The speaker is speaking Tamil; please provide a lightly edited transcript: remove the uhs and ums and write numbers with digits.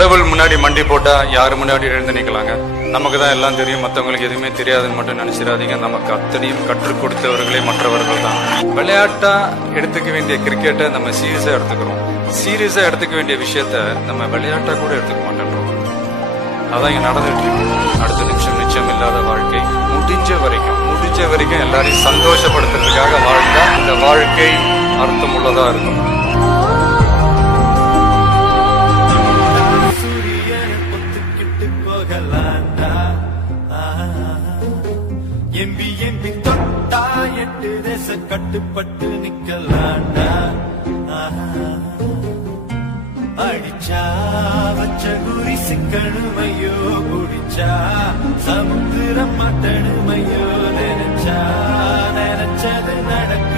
கடவுள் முன்னாடி மண்டி போட்டா யாரு முன்னாடி எழுந்து நிக்கலாங்க. நமக்கு தான் எல்லாம் தெரியும், மற்றவங்களுக்கு எதுவுமே தெரியாதுன்னு மட்டும் நினைச்சிடாதீங்க. நமக்கு அத்தனையும் கற்றுக் கொடுத்தவர்களே மற்றவர்கள் தான். விளையாட்டா எடுத்துக்க வேண்டிய கிரிக்கெட்டை நம்ம சீரியஸா எடுத்துக்கிறோம். சீரியஸா எடுத்துக்க வேண்டிய விஷயத்த நம்ம விளையாட்டா கூட எடுத்துக்க மாட்டேன்றோம். அதான் இங்க நடந்துட்டு இருக்கு. அடுத்த நிமிஷம் நிச்சயம் இல்லாத வாழ்க்கை. முடிஞ்ச வரைக்கும் எல்லாரையும் சந்தோஷப்படுத்துறதுக்காக வாழ்ந்தா இந்த வாழ்க்கை அர்த்தமுள்ளதா இருக்கும். எம்பி எம்பி தொட்டா 8 தேச கட்டுப்பட்டு நிக்கலாண்டா. அடிச்சா வச்ச குறி சிக்கணுமையோ, குடிச்சா சமுத்திரம் மட்டணுமையோ, நினைச்சது நடக்கும்.